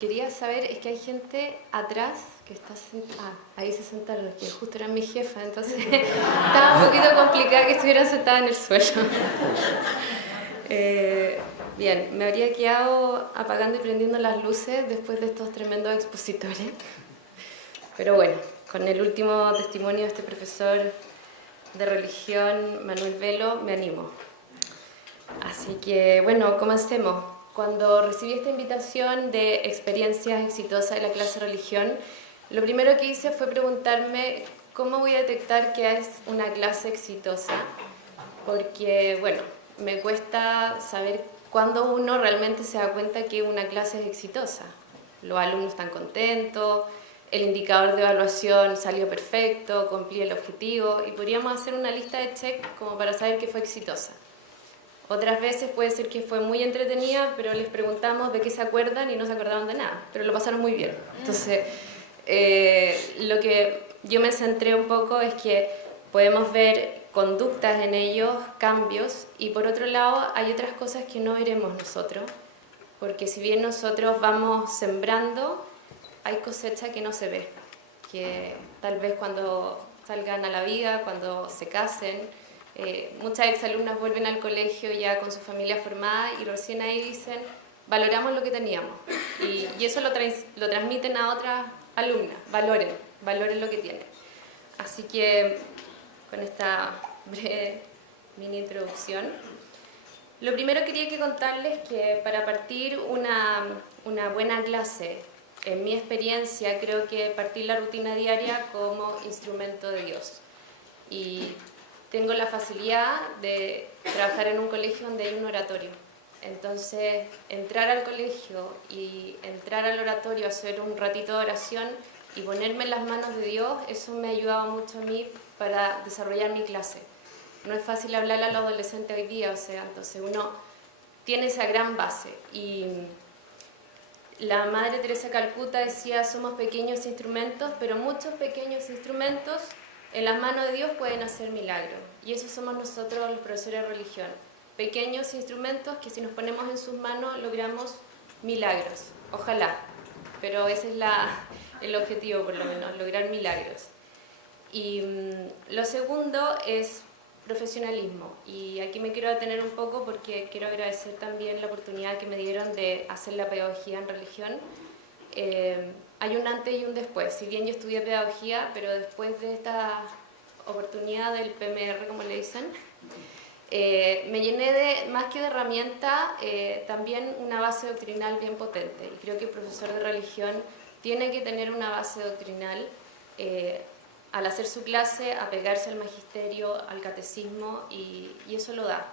Quería saber, es que hay gente atrás que está sentada. Ahí se sentaron, que justo eran mi jefa, entonces estaba un poquito complicada que estuvieran sentadas en el suelo. Bien, me habría quedado apagando y prendiendo las luces después de estos tremendos expositores. Pero bueno, con el último testimonio de este profesor de religión, Manuel Velo, me animo. Así que, bueno, comencemos. Cuando recibí esta invitación de experiencias exitosas de la clase de religión, lo primero que hice fue preguntarme cómo voy a detectar que es una clase exitosa, porque, bueno, me cuesta saber cuándo uno realmente se da cuenta que una clase es exitosa. Los alumnos están contentos, el indicador de evaluación salió perfecto, cumplí el objetivo, y podríamos hacer una lista de check como para saber que fue exitosa. Otras veces puede ser que fue muy entretenida, pero les preguntamos de qué se acuerdan y no se acordaban de nada, pero lo pasaron muy bien. Entonces, lo que yo me centré un poco es que podemos ver conductas en ellos, cambios, y por otro lado hay otras cosas que no veremos nosotros, porque si bien nosotros vamos sembrando, hay cosecha que no se ve, que tal vez cuando salgan a la vida, cuando se casen, muchas exalumnas vuelven al colegio ya con su familia formada y recién ahí dicen, valoramos lo que teníamos. Y eso lo transmiten a otras alumnas, valoren lo que tienen. Así que con esta breve mini introducción, lo primero quería que contarles que para partir una buena clase, en mi experiencia, creo que partir la rutina diaria como instrumento de Dios. Y tengo la facilidad de trabajar en un colegio donde hay un oratorio. Entonces, entrar al colegio y entrar al oratorio, hacer un ratito de oración y ponerme en las manos de Dios, eso me ha ayudado mucho a mí para desarrollar mi clase. No es fácil hablarle a los adolescentes hoy día, o sea, entonces uno tiene esa gran base. Y la Madre Teresa de Calcuta decía, somos pequeños instrumentos, pero muchos pequeños instrumentos en las manos de Dios pueden hacer milagros. Y eso somos nosotros los profesores de religión. Pequeños instrumentos que si nos ponemos en sus manos logramos milagros. Ojalá. Pero ese es el objetivo, por lo menos, lograr milagros. Y lo segundo es profesionalismo. Y aquí me quiero detener un poco porque quiero agradecer también la oportunidad que me dieron de hacer la pedagogía en religión. Hay un antes y un después. Si bien yo estudié pedagogía, pero después de esta oportunidad del PMR, como le dicen, me llené de, más que de herramienta, también una base doctrinal bien potente. Y creo que el profesor de religión tiene que tener una base doctrinal al hacer su clase, apegarse al magisterio, al catecismo, y eso lo da.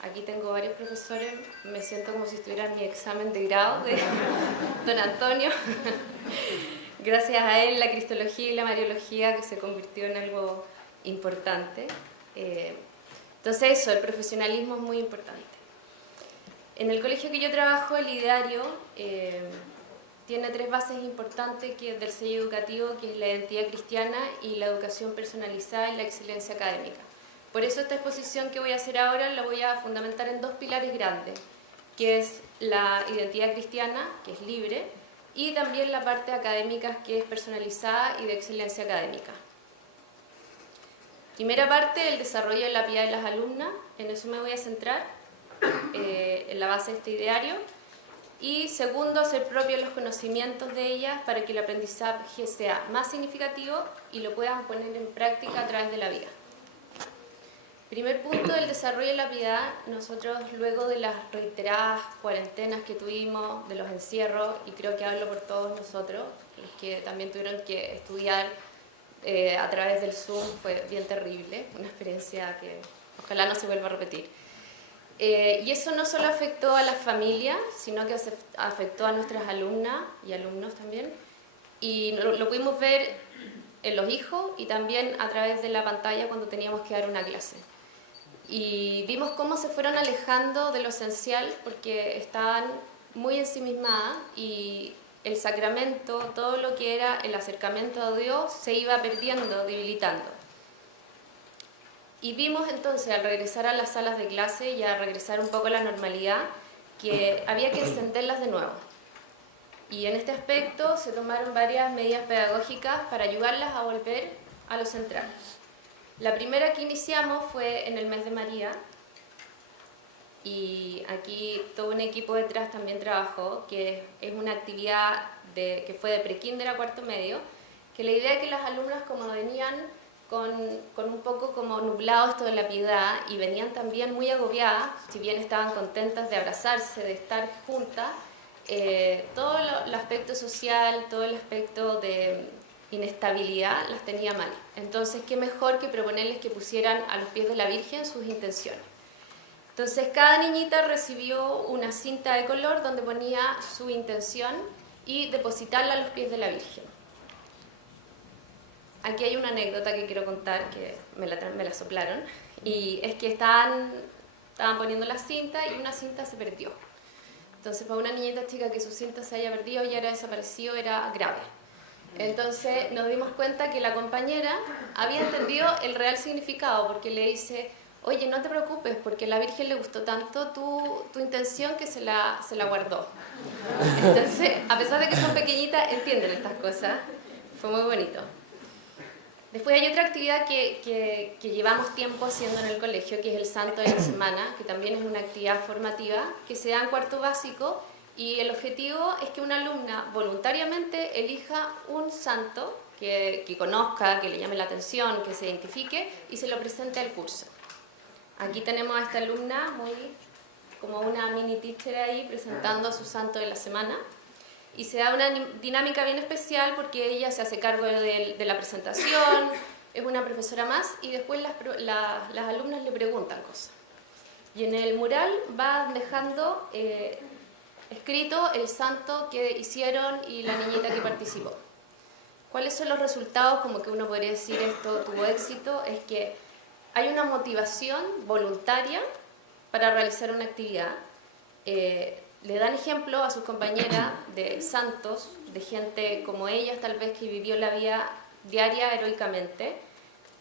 Aquí tengo varios profesores, me siento como si estuviera en mi examen de grado de don Antonio. Gracias a él la cristología y la mariología que se convirtió en algo importante. Entonces eso, el profesionalismo es muy importante. En el colegio que yo trabajo, el ideario, tiene tres bases importantes del sello educativo, que es la identidad cristiana y la educación personalizada y la excelencia académica. Por eso esta exposición que voy a hacer ahora la voy a fundamentar en dos pilares grandes, que es la identidad cristiana, que es libre, y también la parte académica, que es personalizada y de excelencia académica. Primera parte, el desarrollo de la piedad de las alumnas, en eso me voy a centrar, en la base de este ideario. Y segundo, hacer propios los conocimientos de ellas para que el aprendizaje sea más significativo y lo puedan poner en práctica a través de la vida. Primer punto, el desarrollo de la piedad. Nosotros, luego de las reiteradas cuarentenas que tuvimos, de los encierros, y creo que hablo por todos nosotros, los que también tuvieron que estudiar a través del Zoom, fue bien terrible, una experiencia que ojalá no se vuelva a repetir. Y eso no solo afectó a las familias, sino que afectó a nuestras alumnas y alumnos también. Y lo pudimos ver en los hijos y también a través de la pantalla cuando teníamos que dar una clase. Y vimos cómo se fueron alejando de lo esencial porque estaban muy ensimismadas y el sacramento, todo lo que era el acercamiento a Dios, se iba perdiendo, debilitando. Y vimos entonces, al regresar a las salas de clase y a regresar un poco a la normalidad, que había que encenderlas de nuevo. Y en este aspecto se tomaron varias medidas pedagógicas para ayudarlas a volver a lo central. La primera que iniciamos fue en el mes de María, y aquí todo un equipo detrás también trabajó, que es una actividad que fue de prekinder a cuarto medio, que la idea es que las alumnas, como venían con un poco como nublado esto de la piedad y venían también muy agobiadas, si bien estaban contentas de abrazarse, de estar juntas, todo el aspecto social, todo el aspecto de inestabilidad las tenía mal. Entonces, qué mejor que proponerles que pusieran a los pies de la Virgen sus intenciones. Entonces, cada niñita recibió una cinta de color donde ponía su intención y depositarla a los pies de la Virgen. Aquí hay una anécdota que quiero contar, que me la soplaron, y es que estaban poniendo la cinta y una cinta se perdió. Entonces, para una niñita chica que su cinta se haya perdido y haya desaparecido era grave. Entonces nos dimos cuenta que la compañera había entendido el real significado, porque le dice: oye, no te preocupes, porque a la Virgen le gustó tanto tu intención que se la guardó. Entonces, a pesar de que son pequeñitas, entienden estas cosas. Fue muy bonito. Después hay otra actividad que llevamos tiempo haciendo en el colegio, que es el Santo de la Semana, que también es una actividad formativa que se da en cuarto básico, y el objetivo es que una alumna voluntariamente elija un santo que conozca, que le llame la atención, que se identifique y se lo presente al curso. Aquí tenemos a esta alumna, muy como una mini teacher ahí, presentando a su santo de la semana. Y se da una dinámica bien especial porque ella se hace cargo de la presentación, es una profesora más, y después las alumnas le preguntan cosas. Y en el mural va dejando escrito el santo que hicieron y la niñita que participó. ¿Cuáles son los resultados? Como que uno podría decir esto tuvo éxito, es que hay una motivación voluntaria para realizar una actividad. Le dan ejemplo a sus compañeras de santos, de gente como ellas tal vez que vivió la vida diaria heroicamente.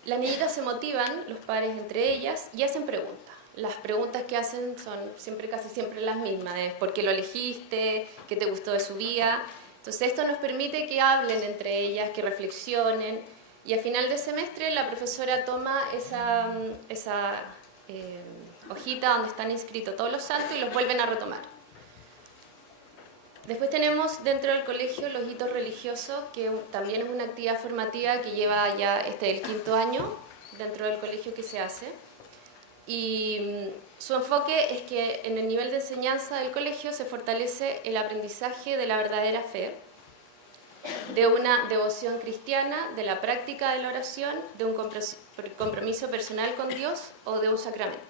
Las niñitas se motivan, los padres entre ellas, y hacen preguntas. Las preguntas que hacen son casi siempre las mismas, es ¿por qué lo elegiste? ¿Qué te gustó de su vida? Entonces esto nos permite que hablen entre ellas, que reflexionen, y a final de semestre la profesora toma esa hojita donde están inscritos todos los santos y los vuelven a retomar. Después tenemos dentro del colegio los hitos religiosos, que también es una actividad formativa que lleva ya el 5º año dentro del colegio que se hace. Y su enfoque es que en el nivel de enseñanza del colegio se fortalece el aprendizaje de la verdadera fe, de una devoción cristiana, de la práctica de la oración, de un compromiso personal con Dios o de un sacramento.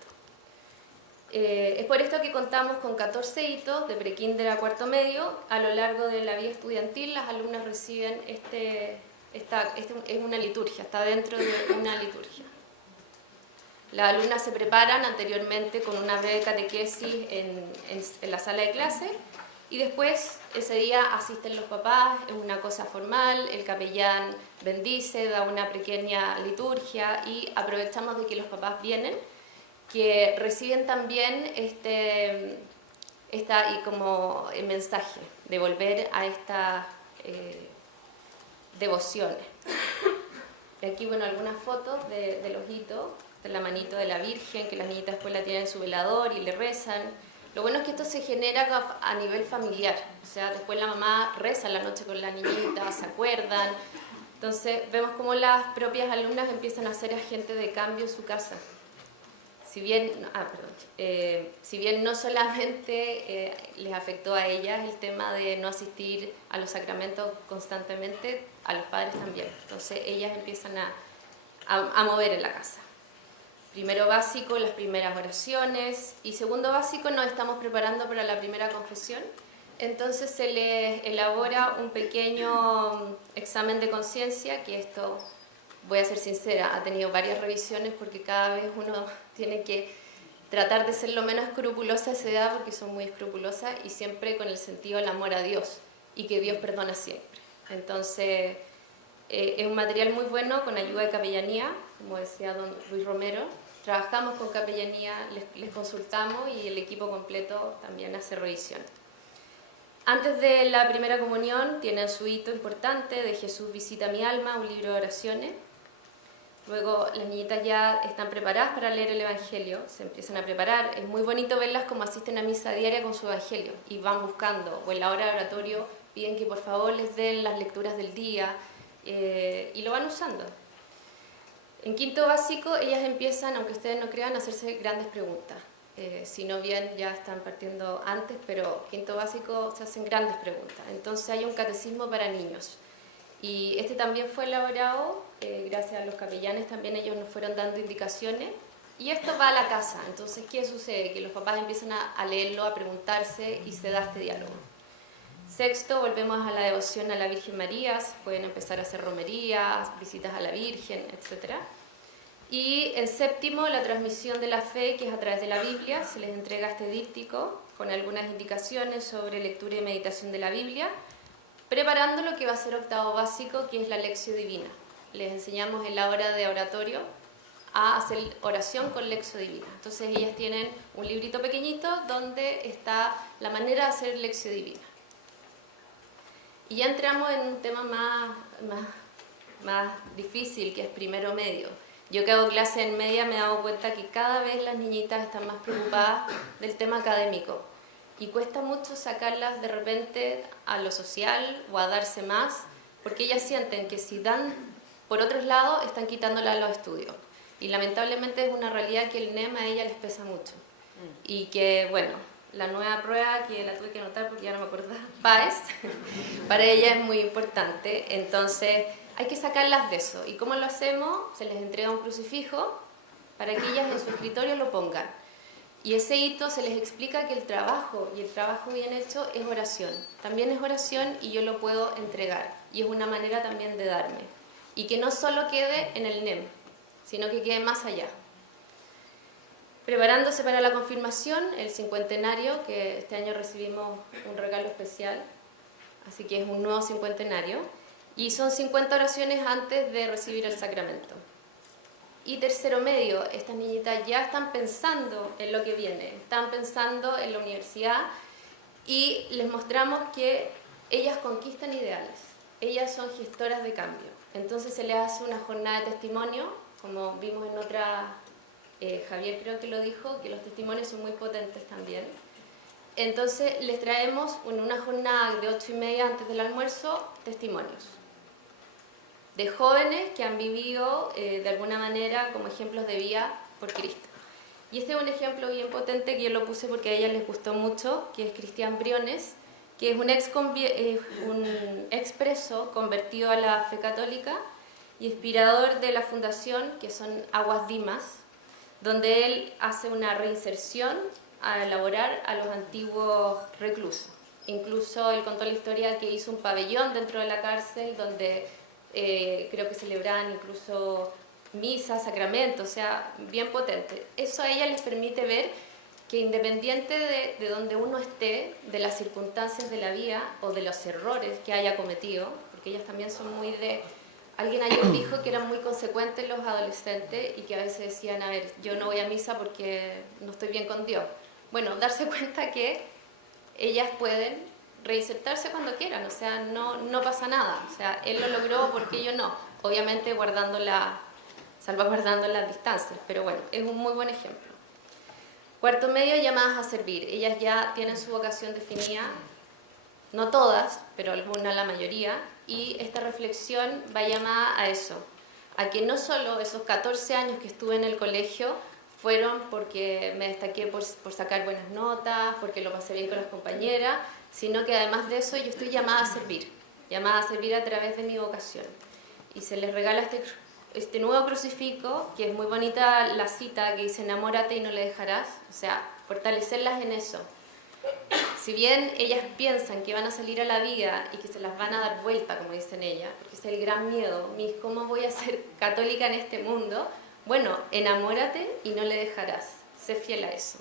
Es por esto que contamos con 14 hitos de prekinder a cuarto medio. A lo largo de la vida estudiantil las alumnas reciben es una liturgia, está dentro de una liturgia. Las alumnas se preparan anteriormente con una breve catequesis en la sala de clase, y después ese día asisten los papás, es una cosa formal, el capellán bendice, da una pequeña liturgia, y aprovechamos de que los papás vienen, que reciben también como el mensaje de volver a estas devociones. Y aquí, bueno, algunas fotos de los hitos, de la manito de la Virgen, que las niñitas después la tienen en su velador y le rezan. Lo bueno es que esto se genera a nivel familiar, o sea, después la mamá reza la noche con la niñita, se acuerdan. Entonces vemos cómo las propias alumnas empiezan a ser agentes de cambio en su casa. Si bien no solamente les afectó a ellas el tema de no asistir a los sacramentos constantemente, a los padres también. Entonces ellas empiezan a mover en la casa. Primero básico, las primeras oraciones, y segundo básico nos estamos preparando para la primera confesión. Entonces se les elabora un pequeño examen de conciencia, que esto, voy a ser sincera, ha tenido varias revisiones porque cada vez uno tiene que tratar de ser lo menos escrupulosa a esa edad, porque son muy escrupulosas, y siempre con el sentido del amor a Dios y que Dios perdona siempre. Entonces es un material muy bueno con ayuda de capellanía, como decía don Luis Romero. Trabajamos con capellanía, les consultamos y el equipo completo también hace revisión. Antes de la primera comunión tienen su hito importante de Jesús visita mi alma, un libro de oraciones. Luego las niñitas ya están preparadas para leer el Evangelio, se empiezan a preparar. Es muy bonito verlas como asisten a misa diaria con su Evangelio y van buscando, o en la hora de oratorio piden que por favor les den las lecturas del día y lo van usando. En quinto básico ellas empiezan, aunque ustedes no crean, a hacerse grandes preguntas. Si no bien ya están partiendo antes, pero quinto básico se hacen grandes preguntas. Entonces hay un catecismo para niños. Y este también fue elaborado, gracias a los capellanes también ellos nos fueron dando indicaciones. Y esto va a la casa. Entonces, ¿qué sucede? Que los papás empiezan a leerlo, a preguntarse y se da este diálogo. Sexto, volvemos a la devoción a la Virgen María. Pueden empezar a hacer romerías, visitas a la Virgen, etc. Y en séptimo, la transmisión de la fe, que es a través de la Biblia. Se les entrega este díptico con algunas indicaciones sobre lectura y meditación de la Biblia, preparando lo que va a ser octavo básico, que es la lección divina. Les enseñamos en la hora de oratorio a hacer oración con lección divina. Entonces ellas tienen un librito pequeñito donde está la manera de hacer lección divina. Y ya entramos en un tema más difícil, que es primero medio. Yo que hago clase en media me he dado cuenta que cada vez las niñitas están más preocupadas del tema académico y cuesta mucho sacarlas de repente a lo social o a darse más, porque ellas sienten que si dan por otros lados están quitándolas los estudios. Y lamentablemente es una realidad que el NEM a ella les pesa mucho. Y que, bueno, la nueva prueba, que la tuve que anotar porque ya no me acuerdo, PAES, para ella es muy importante. Entonces hay que sacarlas de eso. ¿Y cómo lo hacemos? Se les entrega un crucifijo para que ellas en su escritorio lo pongan. Y ese hito se les explica que el trabajo, y el trabajo bien hecho, es oración. También es oración y yo lo puedo entregar. Y es una manera también de darme. Y que no solo quede en el NEM, sino que quede más allá. Preparándose para la confirmación, el cincuentenario, que este año recibimos un regalo especial, así que es un nuevo cincuentenario. Y son 50 oraciones antes de recibir el sacramento. Y tercero medio, estas niñitas ya están pensando en lo que viene, están pensando en la universidad y les mostramos que ellas conquistan ideales, ellas son gestoras de cambio. Entonces se les hace una jornada de testimonio, como vimos en otra, Javier creo que lo dijo, que los testimonios son muy potentes también. Entonces les traemos en una jornada de 8:30 antes del almuerzo testimonios de jóvenes que han vivido de alguna manera como ejemplos de vida por Cristo. Y este es un ejemplo bien potente que yo lo puse porque a ellas les gustó mucho, que es Cristian Briones, que es un expreso convertido a la fe católica y inspirador de la fundación, que son Aguas Dimas, donde él hace una reinserción a elaborar a los antiguos reclusos. Incluso él contó la historia que hizo un pabellón dentro de la cárcel donde creo que celebraban incluso misas, sacramentos, o sea, bien potente. Eso a ella les permite ver que independiente de donde uno esté, de las circunstancias de la vida o de los errores que haya cometido, porque ellas también son muy de... Alguien ayer dijo que eran muy consecuentes los adolescentes y que a veces decían, a ver, yo no voy a misa porque no estoy bien con Dios. Bueno, darse cuenta que ellas pueden reinsertarse cuando quieran, o sea, no pasa nada. O sea, él lo logró, porque yo no. Obviamente salvaguardando las distancias, pero bueno, es un muy buen ejemplo. Cuarto medio, llamadas a servir. Ellas ya tienen su vocación definida, no todas, pero alguna, la mayoría, y esta reflexión va llamada a eso, a que no solo esos 14 años que estuve en el colegio fueron porque me destaqué por sacar buenas notas, porque lo pasé bien con las compañeras, sino que además de eso yo estoy llamada a servir a través de mi vocación. Y se les regala este nuevo crucifijo, que es muy bonita la cita que dice enamórate y no le dejarás, o sea, fortalecerlas en eso. Si bien ellas piensan que van a salir a la vida y que se las van a dar vuelta, como dicen ellas, porque es el gran miedo, ¿cómo voy a ser católica en este mundo? Bueno, enamórate y no le dejarás, sé fiel a eso.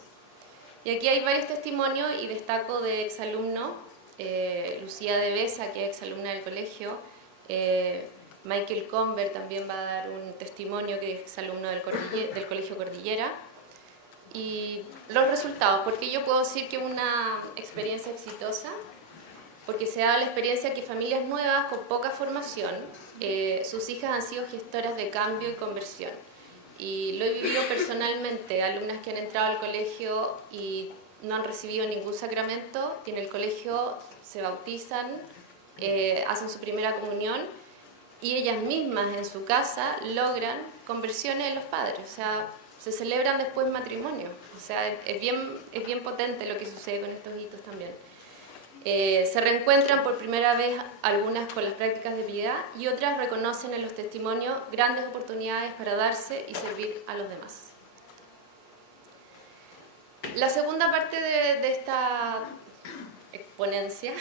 Y aquí hay varios testimonios y destaco de exalumnos, Lucía de Besa, que es exalumna del colegio, Michael Comber también va a dar un testimonio, que es exalumno del Colegio Cordillera, y los resultados, porque yo puedo decir que una experiencia exitosa porque se da la experiencia que familias nuevas con poca formación, sus hijas han sido gestoras de cambio y conversión. Y lo he vivido personalmente, alumnas que han entrado al colegio y no han recibido ningún sacramento, que en el colegio se bautizan, hacen su primera comunión y ellas mismas en su casa logran conversiones en los padres, o sea, se celebran después matrimonio. O sea, es bien potente lo que sucede con estos hitos también. Se reencuentran por primera vez algunas con las prácticas de piedad y otras reconocen en los testimonios grandes oportunidades para darse y servir a los demás. La segunda parte de esta exponencia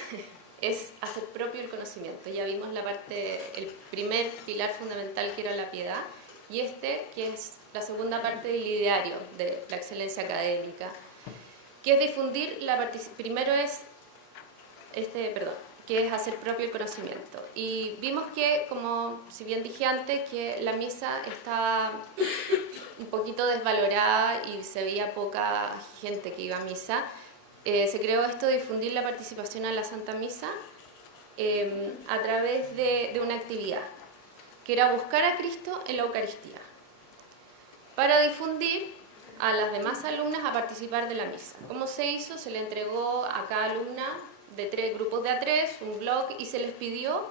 es hacer propio el conocimiento. Ya vimos el primer pilar fundamental, que era la piedad, y que es la segunda parte del ideario de la excelencia académica, que es difundir primero es que es hacer propio el conocimiento. Y vimos que, como si bien dije antes, que la misa estaba un poquito desvalorada y se veía poca gente que iba a misa. Se creó esto de difundir la participación a la Santa Misa a través de una actividad, que era buscar a Cristo en la Eucaristía, para difundir a las demás alumnas a participar de la misa. ¿Cómo se hizo? Se le entregó a cada alumna de 3 grupos de A3 un blog y se les pidió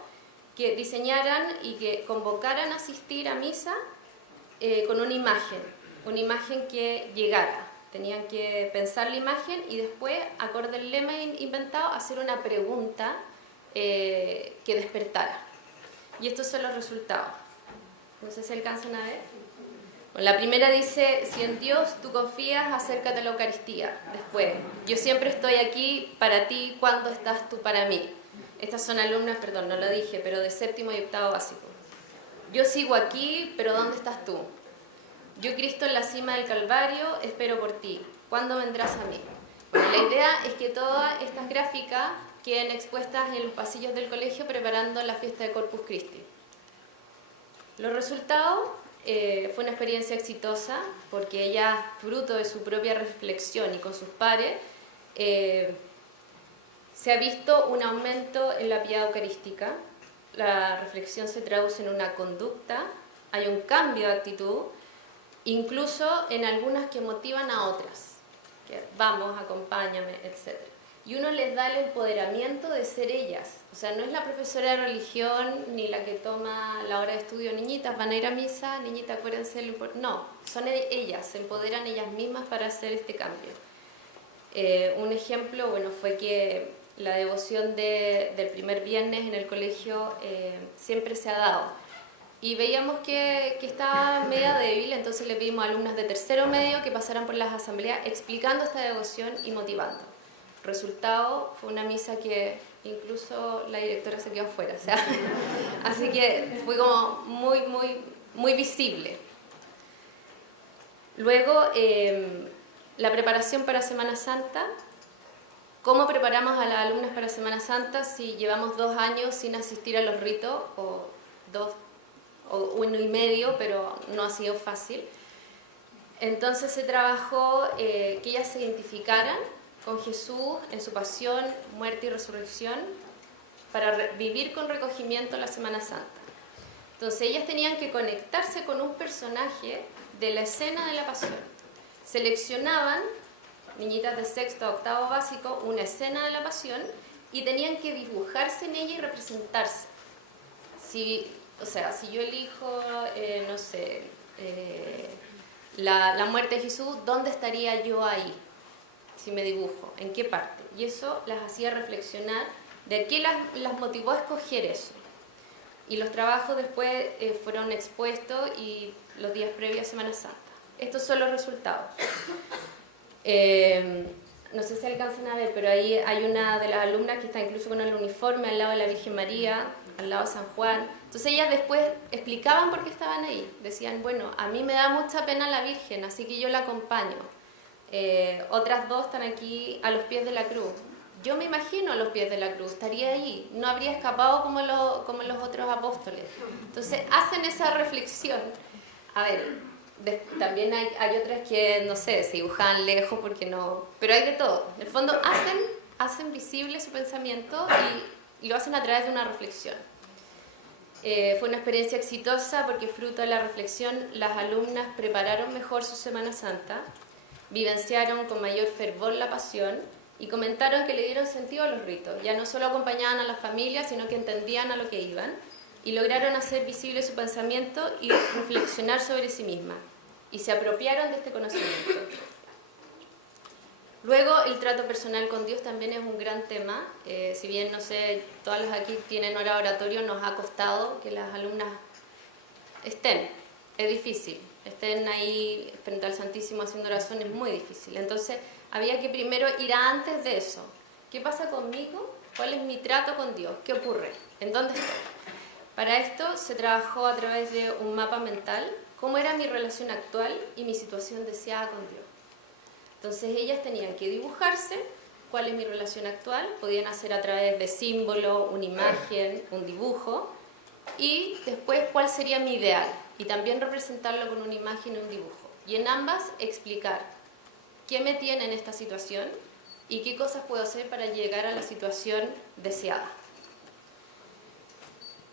que diseñaran y que convocaran a asistir a misa con una imagen que llegara. Tenían que pensar la imagen y después, acorde al lema inventado, hacer una pregunta que despertara. Y estos son los resultados. No sé si alcanzan a ver. Bueno, la primera dice: si en Dios tú confías, acércate a la Eucaristía. Después: yo siempre estoy aquí para ti, ¿cuándo estás tú para mí? Estas son alumnas, perdón, no lo dije, pero de 7º y 8º básico. Yo sigo aquí, pero ¿dónde estás tú? Yo, Cristo, en la cima del Calvario, espero por ti. ¿Cuándo vendrás a mí? Bueno, la idea es que todas estas gráficas queden expuestas en los pasillos del colegio preparando la fiesta de Corpus Christi. Los resultados: fue una experiencia exitosa porque ella, fruto de su propia reflexión y con sus pares, se ha visto un aumento en la piedad eucarística. La reflexión se traduce en una conducta, hay un cambio de actitud, incluso en algunas que motivan a otras, que vamos, acompáñame, etc. Y uno les da el empoderamiento de ser ellas. O sea, no es la profesora de religión ni la que toma la hora de estudio: niñitas, van a ir a misa, niñitas, acuérdense de lo importante. No, son ellas, se empoderan ellas mismas para hacer este cambio. Un ejemplo, bueno, fue que la devoción del primer viernes en el colegio siempre se ha dado. Y veíamos que estaba media débil, entonces le pedimos a alumnas de 3º medio que pasaran por las asambleas explicando esta devoción y motivando. Resultado, fue una misa que incluso la directora se quedó afuera, o sea, así que fue como muy visible. Luego, la preparación para Semana Santa. ¿Cómo preparamos a las alumnas para Semana Santa si llevamos 2 años sin asistir a los ritos, o 1 y medio, pero no ha sido fácil? Entonces se trabajó que ellas se identificaran con Jesús en su pasión, muerte y resurrección, para vivir con recogimiento la Semana Santa. Entonces ellas tenían que conectarse con un personaje de la escena de la pasión. Seleccionaban, niñitas de 6º a 8º básico, una escena de la pasión y tenían que dibujarse en ella y representarse. Si yo elijo, no sé, la muerte de Jesús, ¿dónde estaría yo ahí? Si me dibujo, ¿en qué parte? Y eso las hacía reflexionar de qué las motivó a escoger eso. Y los trabajos después fueron expuestos y los días previos a Semana Santa. Estos son los resultados. No sé si alcanzan a ver, pero ahí hay una de las alumnas que está incluso con el uniforme al lado de la Virgen María, al lado de San Juan. Entonces ellas después explicaban por qué estaban ahí. Decían: bueno, a mí me da mucha pena la Virgen, así que yo la acompaño. Otras 2 están aquí a los pies de la cruz. Yo me imagino a los pies de la cruz, estaría ahí, no habría escapado como los otros apóstoles. Entonces hacen esa reflexión. A ver, también hay otras que, no sé, se dibujan lejos porque no... Pero hay de todo. En el fondo hacen visible su pensamiento y lo hacen a través de una reflexión. Fue una experiencia exitosa porque fruto de la reflexión las alumnas prepararon mejor su Semana Santa, vivenciaron con mayor fervor la pasión y comentaron que le dieron sentido a los ritos. Ya no solo acompañaban a la familia, sino que entendían a lo que iban y lograron hacer visible su pensamiento y reflexionar sobre sí mismas. Y se apropiaron de este conocimiento. Luego, el trato personal con Dios también es un gran tema. Si bien, no sé, todas las aquí tienen hora oratorio, nos ha costado que las alumnas estén. Es difícil. Estén ahí frente al Santísimo haciendo oración, es muy difícil. Entonces, había que primero ir antes de eso. ¿Qué pasa conmigo? ¿Cuál es mi trato con Dios? ¿Qué ocurre? ¿En dónde estoy? Para esto se trabajó a través de un mapa mental, cómo era mi relación actual y mi situación deseada con Dios. Entonces ellas tenían que dibujarse cuál es mi relación actual, podían hacer a través de símbolo, una imagen, un dibujo, y después cuál sería mi ideal, y también representarlo con una imagen y un dibujo. Y en ambas explicar qué me tiene en esta situación y qué cosas puedo hacer para llegar a la situación deseada.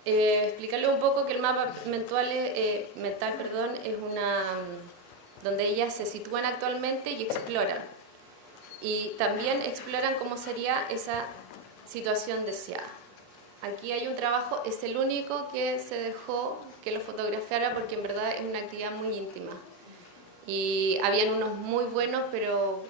Explicarle un poco que el mapa mental es una donde ellas se sitúan actualmente y exploran. Y también exploran cómo sería esa situación deseada. Aquí hay un trabajo, es el único que se dejó que lo fotografiara porque en verdad es una actividad muy íntima. Y habían unos muy buenos, pero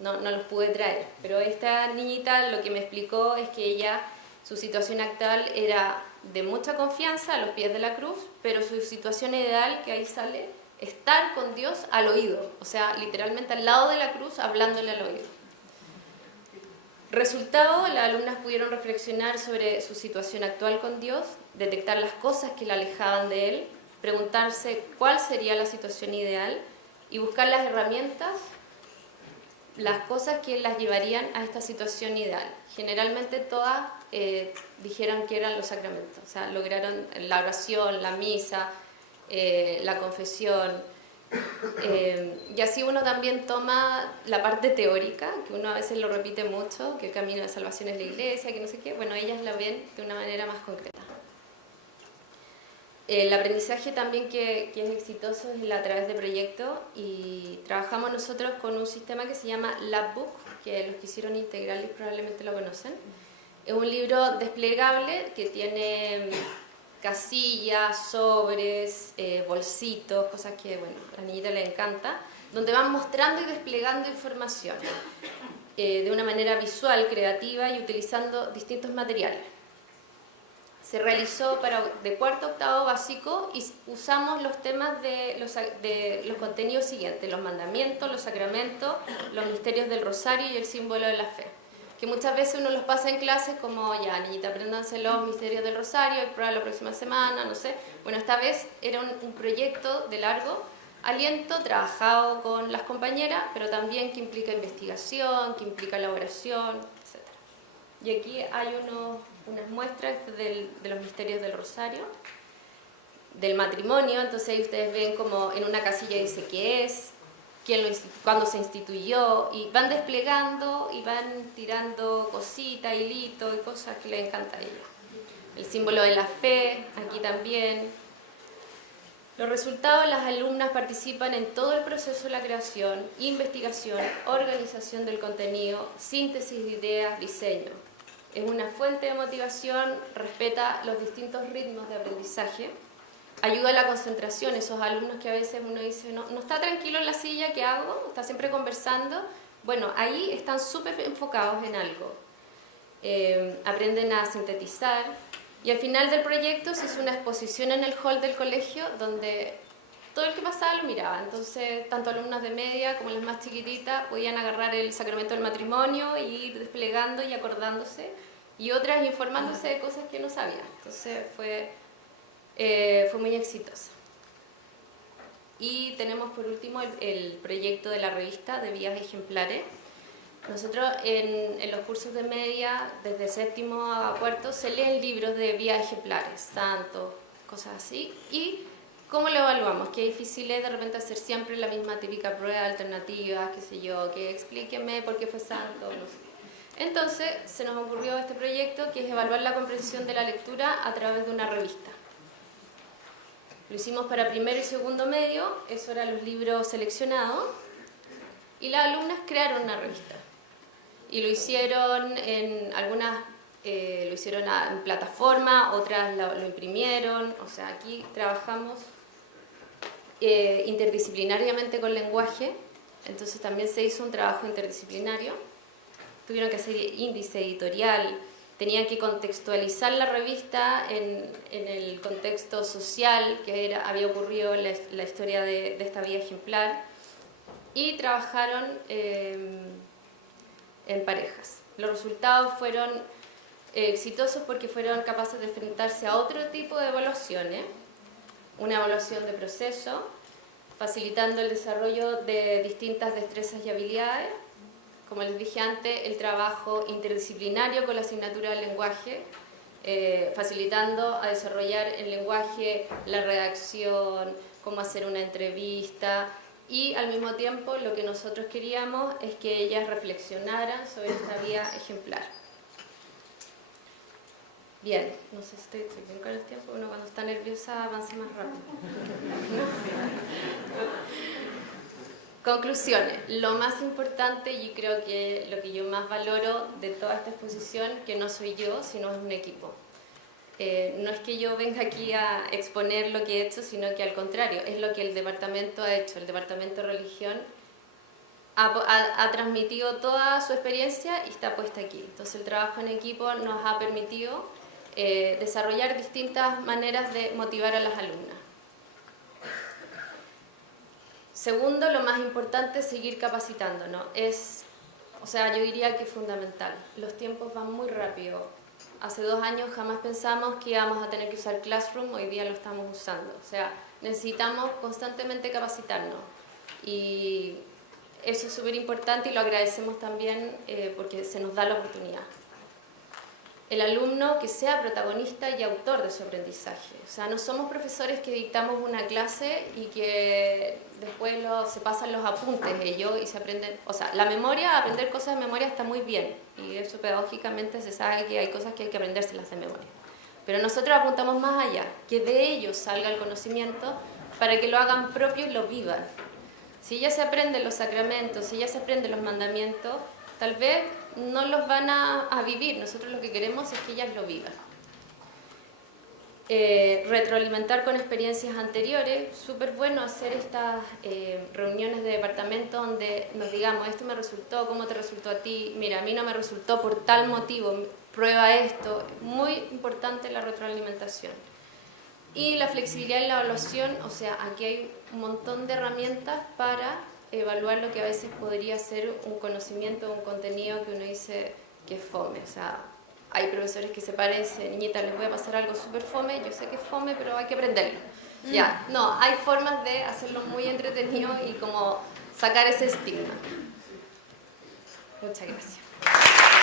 no los pude traer. Pero esta niñita lo que me explicó es que ella, su situación actual era de mucha confianza a los pies de la cruz, pero su situación ideal, que ahí sale, estar con Dios al oído, o sea, literalmente al lado de la cruz, hablándole al oído. Resultado, las alumnas pudieron reflexionar sobre su situación actual con Dios, detectar las cosas que la alejaban de Él, preguntarse cuál sería la situación ideal y buscar las herramientas, las cosas que las llevarían a esta situación ideal. Generalmente todas dijeron que eran los sacramentos, o sea, lograron la oración, la misa, la confesión, y así uno también toma la parte teórica, que uno a veces lo repite mucho, que el camino de salvación es la iglesia, que no sé qué, bueno, ellas la ven de una manera más concreta. El aprendizaje también que es exitoso es a través de proyectos, y trabajamos nosotros con un sistema que se llama Labbook, que los que hicieron Integralis probablemente lo conocen. Es un libro desplegable que tiene casillas, sobres, bolsitos, cosas que, bueno, a la niñita le encanta, donde van mostrando y desplegando información de una manera visual, creativa y utilizando distintos materiales. Se realizó de cuarto a octavo básico y usamos los temas de los contenidos siguientes: los mandamientos, los sacramentos, los misterios del rosario y el símbolo de la fe. Que muchas veces uno los pasa en clases como, ya, niñita, apréndanse los misterios del rosario, hay prueba la próxima semana, no sé. Bueno, esta vez era un proyecto de largo aliento, trabajado con las compañeras, pero también que implica investigación, que implica elaboración, etc. Y aquí hay unas muestras de los misterios del rosario, del matrimonio. Entonces ahí ustedes ven como en una casilla dice qué es, cuándo se instituyó, y van desplegando y van tirando cositas, hilitos y cosas que les encanta a ellos. El símbolo de la fe, aquí también. Los resultados, las alumnas participan en todo el proceso de la creación, investigación, organización del contenido, síntesis de ideas, diseño. Es una fuente de motivación, respeta los distintos ritmos de aprendizaje, ayuda a la concentración. Esos alumnos que a veces uno dice, no está tranquilo en la silla, ¿qué hago? Está siempre conversando. Bueno, ahí están súper enfocados en algo. Aprenden a sintetizar. Y al final del proyecto se hizo una exposición en el hall del colegio donde todo el que pasaba lo miraba. Entonces, tanto alumnas de media como las más chiquititas podían agarrar el sacramento del matrimonio e ir desplegando y acordándose, y otras informándose de cosas que no sabían. Entonces fue muy exitosa. Y tenemos por último el proyecto de la revista de vías ejemplares. Nosotros en los cursos de media, desde séptimo a cuarto, se leen libros de vías ejemplares, santos, cosas así. ¿Y cómo lo evaluamos? Qué difícil es de repente hacer siempre la misma típica prueba alternativa, qué sé yo, que explíqueme por qué fue santo, no sé. Entonces se nos ocurrió este proyecto que es evaluar la comprensión de la lectura a través de una revista. Lo hicimos para primero y segundo medio, eso eran los libros seleccionados, y las alumnas crearon una revista. Y lo hicieron en algunas, lo hicieron en plataforma, otras lo imprimieron, o sea, aquí trabajamos interdisciplinariamente con lenguaje, entonces también se hizo un trabajo interdisciplinario. Tuvieron que hacer índice editorial, tenían que contextualizar la revista en el contexto social que había ocurrido en la historia de esta vía ejemplar, y trabajaron en parejas. Los resultados fueron exitosos porque fueron capaces de enfrentarse a otro tipo de evaluaciones, una evaluación de proceso, facilitando el desarrollo de distintas destrezas y habilidades. Como les dije antes, el trabajo interdisciplinario con la asignatura del lenguaje, facilitando a desarrollar el lenguaje, la redacción, cómo hacer una entrevista, y al mismo tiempo lo que nosotros queríamos es que ellas reflexionaran sobre esta vía ejemplar. Bien, no sé si estoy bien con el tiempo, uno cuando está nerviosa avanza más rápido. Conclusiones. Lo más importante, y creo que lo que yo más valoro de toda esta exposición, que no soy yo, sino es un equipo. No es que yo venga aquí a exponer lo que he hecho, sino que al contrario, es lo que el departamento ha hecho. El departamento de religión ha transmitido toda su experiencia y está puesta aquí. Entonces el trabajo en equipo nos ha permitido desarrollar distintas maneras de motivar a las alumnas. Segundo, lo más importante es seguir capacitándonos. Yo diría que es fundamental. Los tiempos van muy rápido. Hace 2 años jamás pensamos que íbamos a tener que usar Classroom, hoy día lo estamos usando. O sea, necesitamos constantemente capacitarnos. Y eso es súper importante y lo agradecemos también porque se nos da la oportunidad. El alumno que sea protagonista y autor de su aprendizaje. O sea, no somos profesores que dictamos una clase y que después se pasan los apuntes ellos y se aprenden. O sea, la memoria, aprender cosas de memoria está muy bien y eso pedagógicamente se sabe que hay cosas que hay que aprendérselas de memoria. Pero nosotros apuntamos más allá, que de ellos salga el conocimiento para que lo hagan propio y lo vivan. Si ellas se aprenden los sacramentos, si ellas se aprenden los mandamientos, tal vez no los van a vivir. Nosotros lo que queremos es que ellas lo vivan. Retroalimentar con experiencias anteriores. Súper bueno hacer estas reuniones de departamento donde nos digamos, esto me resultó, ¿cómo te resultó a ti? Mira, a mí no me resultó por tal motivo, prueba esto. Muy importante la retroalimentación. Y la flexibilidad en la evaluación, o sea, aquí hay un montón de herramientas para evaluar lo que a veces podría ser un conocimiento, un contenido que uno dice que es fome. O sea, hay profesores que se paran y dicen, niñita, les voy a pasar algo súper fome, yo sé que es fome, pero hay que aprenderlo. Ya, no, hay formas de hacerlo muy entretenido y como sacar ese estigma. Muchas gracias.